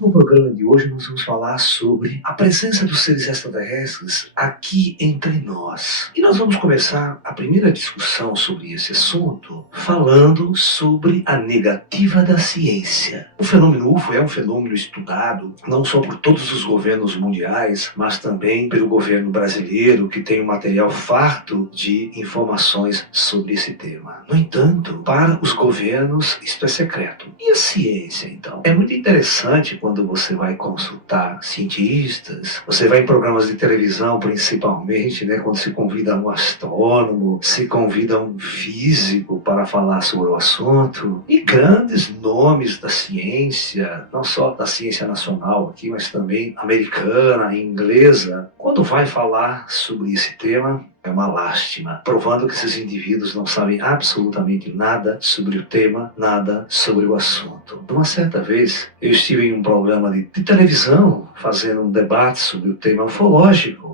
No programa de hoje nós vamos falar sobre a presença dos seres extraterrestres aqui entre nós. E nós vamos começar a primeira discussão sobre esse assunto falando sobre a negativa da ciência. O fenômeno UFO é um fenômeno estudado não só por todos os governos mundiais, mas também pelo governo brasileiro, que tem um material farto de informações sobre esse tema. No entanto, para os governos isto é secreto. E a ciência, então? É muito interessante quando você vai consultar cientistas, você vai em programas de televisão principalmente, quando se convida um astrônomo, se convida um físico para falar sobre o assunto, e grandes nomes da ciência, não só da ciência nacional aqui, mas também americana, inglesa, quando vai falar sobre esse tema, é uma lástima, provando que esses indivíduos não sabem absolutamente nada sobre o tema, nada sobre o assunto. Uma certa vez, eu estive em um programa de televisão fazendo um debate sobre o tema ufológico,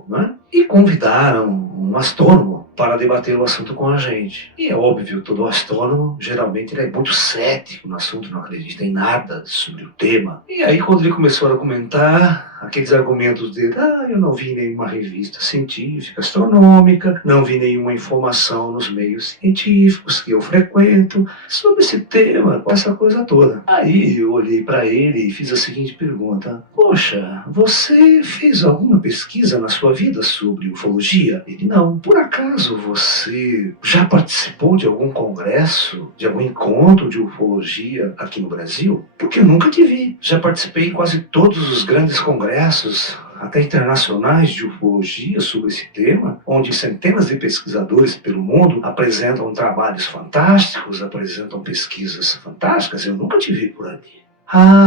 e convidaram um astrônomo para debater o assunto com a gente. E é óbvio, todo astrônomo, geralmente, ele é muito cético no assunto, não acredita em nada sobre o tema. E aí, quando ele começou a argumentar, aqueles argumentos dele, eu não vi nenhuma revista científica, astronômica, não vi nenhuma informação nos meios científicos que eu frequento sobre esse tema, essa coisa toda. Aí eu olhei para ele e fiz a seguinte pergunta: poxa, você fez alguma pesquisa na sua vida sobre ufologia? Ele: não. Por acaso você já participou de algum congresso, de algum encontro de ufologia aqui no Brasil? Porque eu nunca te vi. Já participei em quase todos os grandes congressos, até internacionais, de ufologia sobre esse tema, onde centenas de pesquisadores pelo mundo apresentam trabalhos fantásticos, apresentam pesquisas fantásticas. Eu nunca te vi por ali.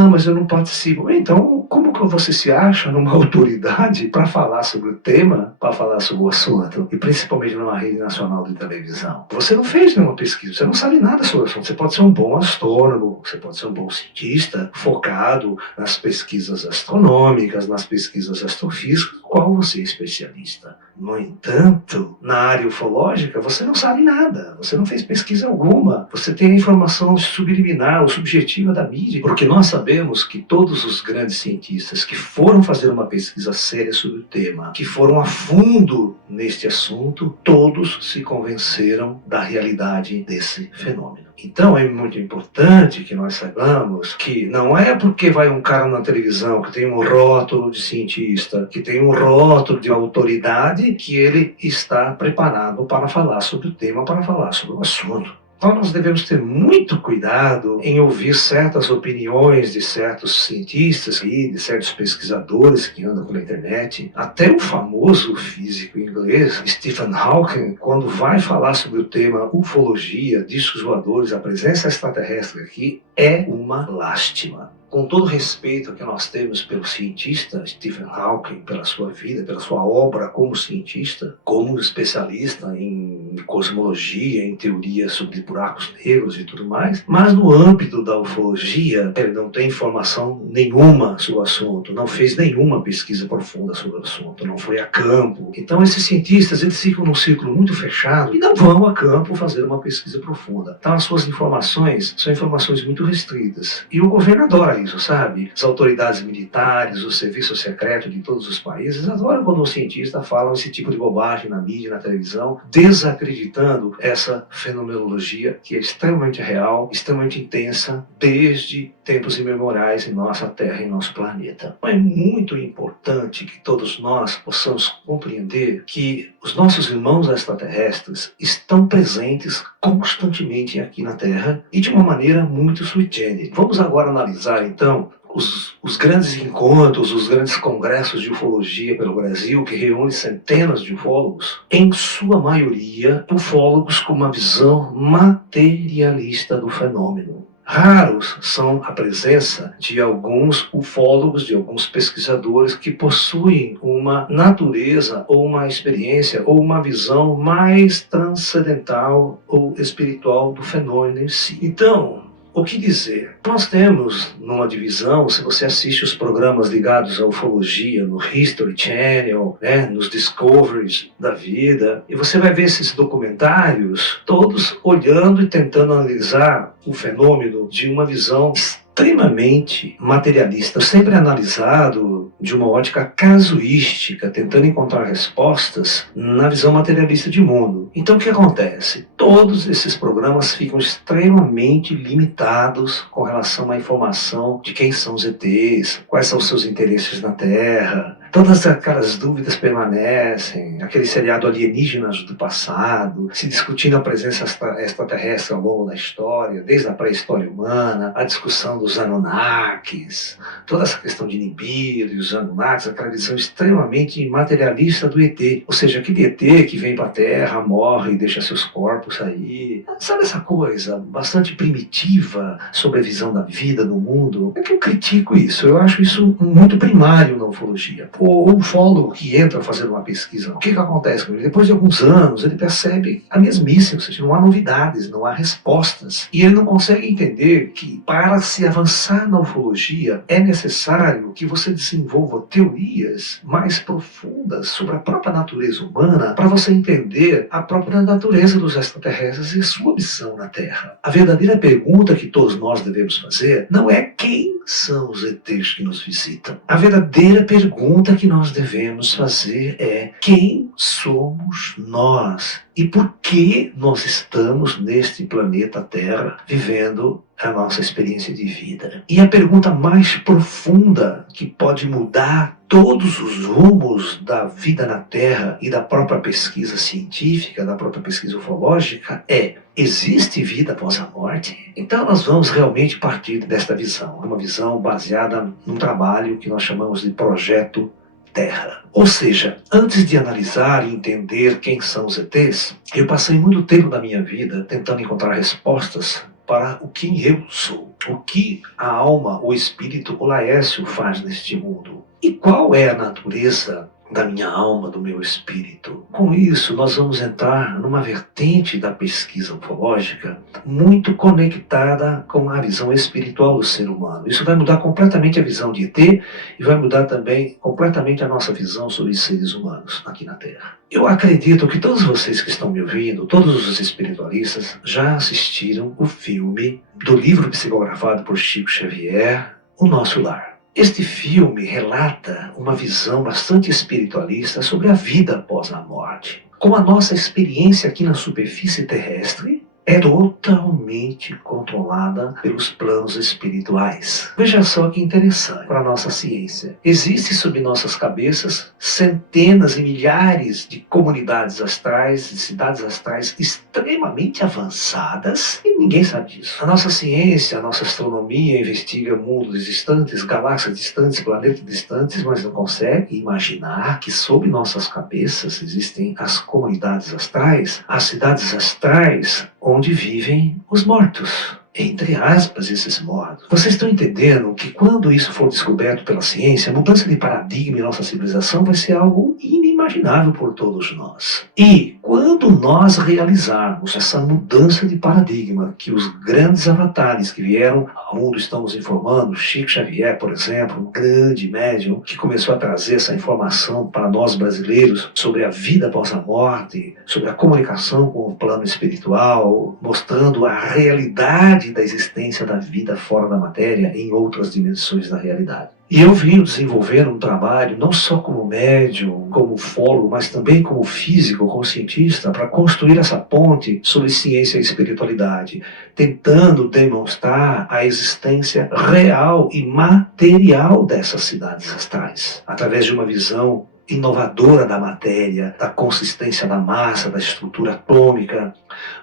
Mas eu não participo. Então, como que você se acha numa autoridade para falar sobre o tema, para falar sobre o assunto, e principalmente numa rede nacional de televisão? Você não fez nenhuma pesquisa, você não sabe nada sobre o assunto. Você pode ser um bom astrônomo, você pode ser um bom cientista, focado nas pesquisas astronômicas, nas pesquisas astrofísicas, qual você é especialista. No entanto, na área ufológica, você não sabe nada, você não fez pesquisa alguma, você tem a informação subliminar ou subjetiva da mídia, porque nós sabemos que todos os grandes cientistas que foram fazer uma pesquisa séria sobre o tema, que foram a fundo neste assunto, todos se convenceram da realidade desse fenômeno. Então é muito importante que nós saibamos que não é porque vai um cara na televisão que tem um rótulo de cientista, que tem um rótulo de autoridade, que ele está preparado para falar sobre o tema, para falar sobre o assunto. Então nós devemos ter muito cuidado em ouvir certas opiniões de certos cientistas e de certos pesquisadores que andam pela internet. Até o famoso físico inglês Stephen Hawking, quando vai falar sobre o tema ufologia, discos voadores, a presença extraterrestre aqui, é uma lástima. Com todo o respeito que nós temos pelo cientista Stephen Hawking, pela sua vida, pela sua obra como cientista, como especialista em cosmologia, em teoria sobre buracos negros e tudo mais, mas no âmbito da ufologia, ele não tem informação nenhuma sobre o assunto, não fez nenhuma pesquisa profunda sobre o assunto, não foi a campo. Então esses cientistas, eles ficam num círculo muito fechado e não vão a campo fazer uma pesquisa profunda. Então as suas informações são informações muito restritas. E o governo adora isso, sabe? As autoridades militares, o serviço secreto de todos os países adoram quando os cientistas falam esse tipo de bobagem na mídia, na televisão, desacreditando essa fenomenologia que é extremamente real, extremamente intensa, desde tempos imemoriais em nossa Terra, em nosso planeta. É muito importante que todos nós possamos compreender que os nossos irmãos extraterrestres estão presentes constantemente aqui na Terra e de uma maneira muito sui generis. Vamos agora analisar então os grandes encontros, os grandes congressos de ufologia pelo Brasil, que reúnem centenas de ufólogos, em sua maioria ufólogos com uma visão materialista do fenômeno. Raros são a presença de alguns ufólogos, de alguns pesquisadores que possuem uma natureza ou uma experiência ou uma visão mais transcendental ou espiritual do fenômeno em si. Então, o que dizer? Nós temos numa divisão, se você assiste os programas ligados à ufologia, no History Channel, nos Discoveries da vida, e você vai ver esses documentários todos olhando e tentando analisar o fenômeno de uma visão extremamente materialista, sempre analisado de uma ótica casuística, tentando encontrar respostas na visão materialista de mundo. Então o que acontece? Todos esses programas ficam extremamente limitados com relação à informação de quem são os ETs, quais são os seus interesses na Terra. Todas aquelas dúvidas permanecem, aquele seriado Alienígenas do passado, se discutindo a presença extraterrestre ao longo da história, desde a pré-história humana, a discussão dos Anunnakis, toda essa questão de Nibiru e os Anunnakis, aquela visão extremamente materialista do ET, ou seja, aquele ET que vem para a Terra, morre e deixa seus corpos aí. Sabe essa coisa bastante primitiva sobre a visão da vida no mundo? É que eu critico isso, eu acho isso muito primário na ufologia. O ufólogo que entra fazendo uma pesquisa, o que acontece com ele? Depois de alguns anos, ele percebe a mesmice, ou seja, não há novidades, não há respostas. E ele não consegue entender que para se avançar na ufologia é necessário que você desenvolva teorias mais profundas sobre a própria natureza humana para você entender a própria natureza dos extraterrestres e sua missão na Terra. A verdadeira pergunta que todos nós devemos fazer não é quem são os ETs que nos visitam. A verdadeira pergunta que nós devemos fazer é quem somos nós e por que nós estamos neste planeta Terra vivendo a nossa experiência de vida. E a pergunta mais profunda que pode mudar todos os rumos da vida na Terra e da própria pesquisa científica, da própria pesquisa ufológica é: existe vida após a morte? Então nós vamos realmente partir desta visão, uma visão baseada num trabalho que nós chamamos de Projeto Terra. Ou seja, antes de analisar e entender quem são os ETs, eu passei muito tempo da minha vida tentando encontrar respostas para o que eu sou, o que a alma, o espírito, o Laércio faz neste mundo. E qual é a natureza da minha alma, do meu espírito? Com isso, nós vamos entrar numa vertente da pesquisa ufológica muito conectada com a visão espiritual do ser humano. Isso vai mudar completamente a visão de ET e vai mudar também completamente a nossa visão sobre os seres humanos aqui na Terra. Eu acredito que todos vocês que estão me ouvindo, todos os espiritualistas, já assistiram o filme do livro psicografado por Chico Xavier, O Nosso Lar. Este filme relata uma visão bastante espiritualista sobre a vida após a morte. Como a nossa experiência aqui na superfície terrestre é totalmente controlada pelos planos espirituais. Veja só que interessante para a nossa ciência. Existem sob nossas cabeças centenas e milhares de comunidades astrais, de cidades astrais extremamente avançadas e ninguém sabe disso. A nossa ciência, a nossa astronomia investiga mundos distantes, galáxias distantes, planetas distantes, mas não consegue imaginar que sob nossas cabeças existem as comunidades astrais, as cidades astrais, onde vivem os mortos. Entre aspas, esses mortos. Vocês estão entendendo que quando isso for descoberto pela ciência, a mudança de paradigma em nossa civilização vai ser algo inimaginável por todos nós. E quando nós realizarmos essa mudança de paradigma, que os grandes avatares que vieram ao mundo estão nos informando, Chico Xavier, por exemplo, um grande médium que começou a trazer essa informação para nós brasileiros sobre a vida após a morte, sobre a comunicação com o plano espiritual, mostrando a realidade da existência da vida fora da matéria em outras dimensões da realidade. E eu venho desenvolvendo um trabalho, não só como médium, como ufólogo, mas também como físico, como cientista, para construir essa ponte sobre ciência e espiritualidade, tentando demonstrar a existência real e material dessas cidades astrais, através de uma visão inovadora da matéria, da consistência da massa, da estrutura atômica,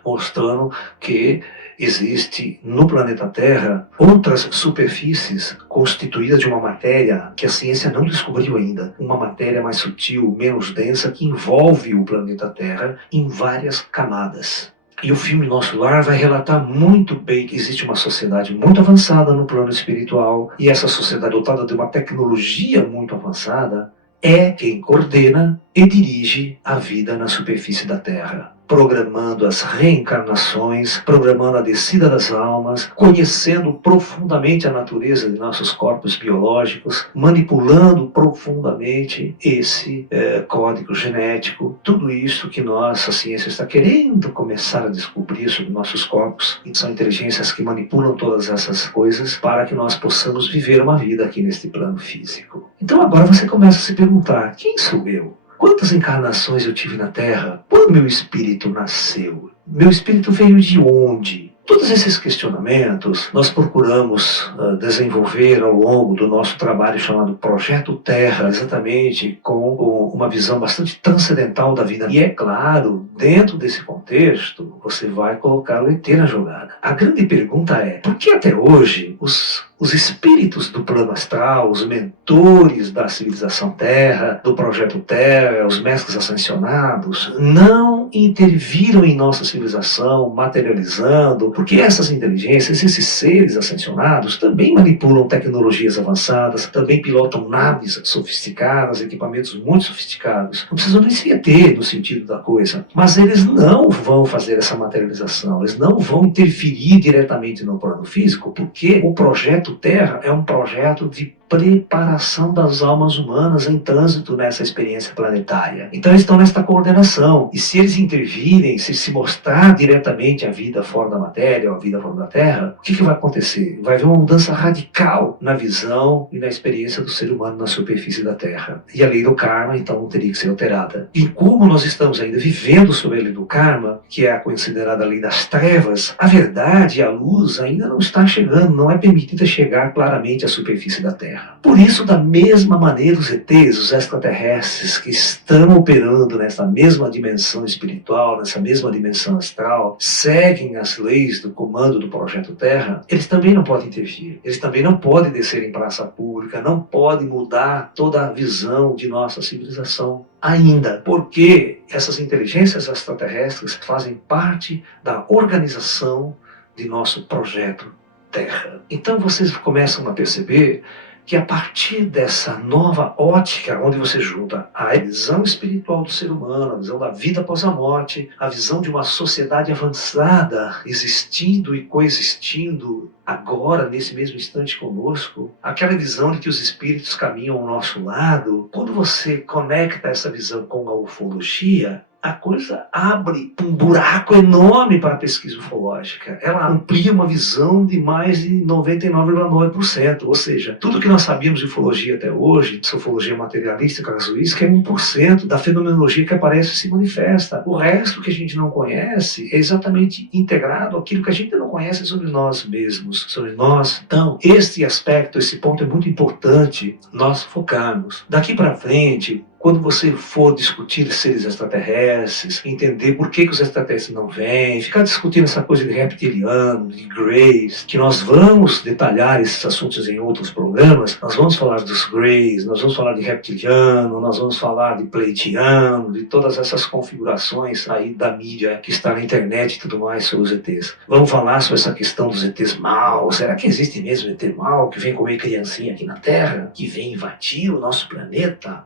mostrando que existe no planeta Terra outras superfícies constituídas de uma matéria que a ciência não descobriu ainda. Uma matéria mais sutil, menos densa, que envolve o planeta Terra em várias camadas. E o filme Nosso Lar vai relatar muito bem que existe uma sociedade muito avançada no plano espiritual, e essa sociedade dotada de uma tecnologia muito avançada é quem coordena e dirige a vida na superfície da Terra, programando as reencarnações, programando a descida das almas, conhecendo profundamente a natureza de nossos corpos biológicos, manipulando profundamente esse código genético, tudo isso que a ciência está querendo começar a descobrir sobre nossos corpos, e são inteligências que manipulam todas essas coisas para que nós possamos viver uma vida aqui neste plano físico. Então agora você começa a se perguntar, quem sou eu? Quantas encarnações eu tive na Terra? Quando meu espírito nasceu? Meu espírito veio de onde? Todos esses questionamentos nós procuramos desenvolver ao longo do nosso trabalho chamado Projeto Terra, exatamente com uma visão bastante transcendental da vida. E é claro, dentro desse contexto, você vai colocar o ET na jogada. A grande pergunta é, por que até hoje os espíritos do plano astral, os mentores da civilização Terra, do Projeto Terra, os mestres ascensionados, não interviram em nossa civilização, materializando, porque essas inteligências, esses seres ascensionados, também manipulam tecnologias avançadas, também pilotam naves sofisticadas, equipamentos muito sofisticados. Não precisam nem se ET no sentido da coisa, mas eles não vão fazer essa materialização, eles não vão interferir diretamente no plano físico, porque o Projeto Terra é um projeto de preparação das almas humanas em trânsito nessa experiência planetária. Então eles estão nesta coordenação, e se eles intervirem, se mostrar diretamente a vida fora da matéria, ou a vida fora da Terra, o que vai acontecer? Vai haver uma mudança radical na visão e na experiência do ser humano na superfície da Terra. E a lei do karma, então, teria que ser alterada. E como nós estamos ainda vivendo sob a lei do karma, que é a considerada lei das trevas, a verdade e a luz ainda não está chegando, não é permitida chegar claramente à superfície da Terra. Por isso, da mesma maneira, os ETs, os extraterrestres que estão operando nessa mesma dimensão espiritual, nessa mesma dimensão astral, seguem as leis do comando do Projeto Terra, eles também não podem intervir. Eles também não podem descer em praça pública, não podem mudar toda a visão de nossa civilização ainda, porque essas inteligências extraterrestres fazem parte da organização de nosso Projeto Terra. Então vocês começam a perceber que a partir dessa nova ótica, onde você junta a visão espiritual do ser humano, a visão da vida após a morte, a visão de uma sociedade avançada existindo e coexistindo agora, nesse mesmo instante conosco, aquela visão de que os espíritos caminham ao nosso lado, quando você conecta essa visão com a ufologia, a coisa abre um buraco enorme para a pesquisa ufológica. Ela amplia uma visão de mais de 99,9%. Ou seja, tudo que nós sabíamos de ufologia até hoje, de ufologia materialística, casuística, é 1% da fenomenologia que aparece e se manifesta. O resto que a gente não conhece é exatamente integrado àquilo que a gente não conhece sobre nós mesmos, sobre nós. Então, este aspecto, esse ponto é muito importante nós focarmos. Daqui para frente, quando você for discutir seres extraterrestres, entender por que os extraterrestres não vêm, ficar discutindo essa coisa de reptiliano, de greys, que nós vamos detalhar esses assuntos em outros programas, nós vamos falar dos greys, nós vamos falar de reptiliano, nós vamos falar de pleiadiano, de todas essas configurações aí da mídia que está na internet e tudo mais sobre os ETs. Vamos falar sobre essa questão dos ETs maus. Será que existe mesmo ET mau que vem comer criancinha aqui na Terra? Que vem invadir o nosso planeta?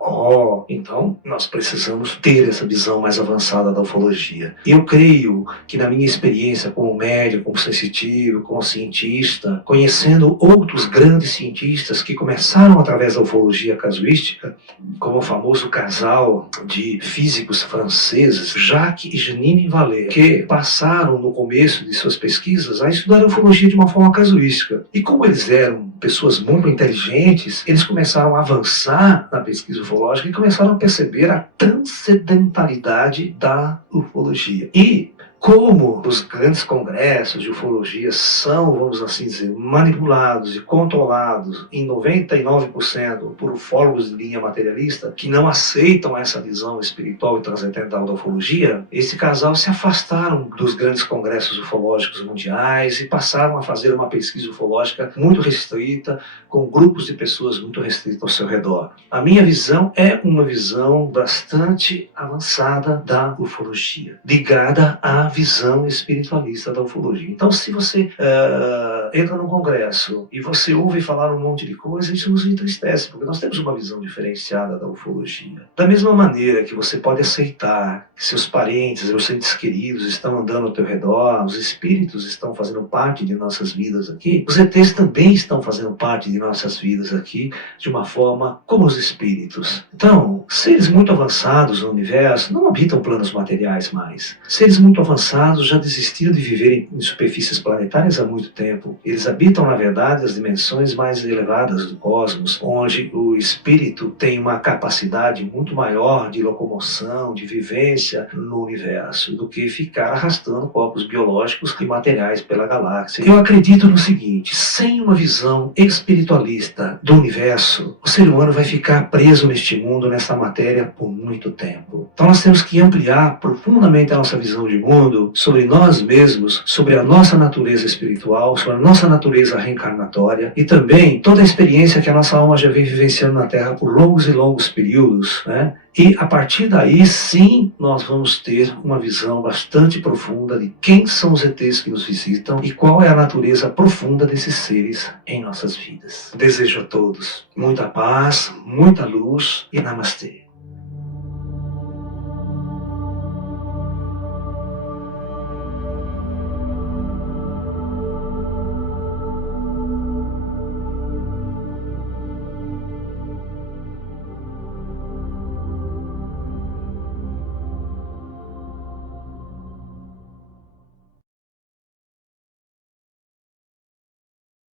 Então, nós precisamos ter essa visão mais avançada da ufologia. Eu creio que na minha experiência como médico, como sensitivo, como cientista, conhecendo outros grandes cientistas que começaram através da ufologia casuística, como o famoso casal de físicos franceses, Jacques e Janine Vallée, que passaram no começo de suas pesquisas a estudar a ufologia de uma forma casuística. E como eles eram pessoas muito inteligentes, eles começaram a avançar na pesquisa ufológica e começaram a perceber a transcendentalidade da ufologia. E como os grandes congressos de ufologia são, vamos assim dizer, manipulados e controlados em 99% por ufólogos de linha materialista que não aceitam essa visão espiritual e transcendental da ufologia, esse casal se afastaram dos grandes congressos ufológicos mundiais e passaram a fazer uma pesquisa ufológica muito restrita, com grupos de pessoas muito restritos ao seu redor. A minha visão é uma visão bastante avançada da ufologia, ligada à uma visão espiritualista da ufologia. Então, se você entra num congresso e você ouve falar um monte de coisa, isso nos entristece, porque nós temos uma visão diferenciada da ufologia. Da mesma maneira que você pode aceitar que seus parentes, seus entes queridos estão andando ao teu redor, os espíritos estão fazendo parte de nossas vidas aqui, os ETs também estão fazendo parte de nossas vidas aqui, de uma forma como os espíritos. Então, seres muito avançados no universo não habitam planos materiais mais. Seres muito avançados já desistiram de viver em superfícies planetárias há muito tempo. Eles habitam, na verdade, as dimensões mais elevadas do cosmos, onde o espírito tem uma capacidade muito maior de locomoção, de vivência no universo, do que ficar arrastando corpos biológicos e materiais pela galáxia. Eu acredito no seguinte: sem uma visão espiritualista do universo, o ser humano vai ficar preso neste mundo, nessa matéria, por muito tempo. Então nós temos que ampliar profundamente a nossa visão de mundo sobre nós mesmos, sobre a nossa natureza espiritual, sobre a nossa natureza reencarnatória e também toda a experiência que a nossa alma já vem vivenciando na Terra por longos e longos períodos, né? E a partir daí, sim, nós vamos ter uma visão bastante profunda de quem são os ETs que nos visitam e qual é a natureza profunda desses seres em nossas vidas. Desejo a todos muita paz, muita luz e namastê.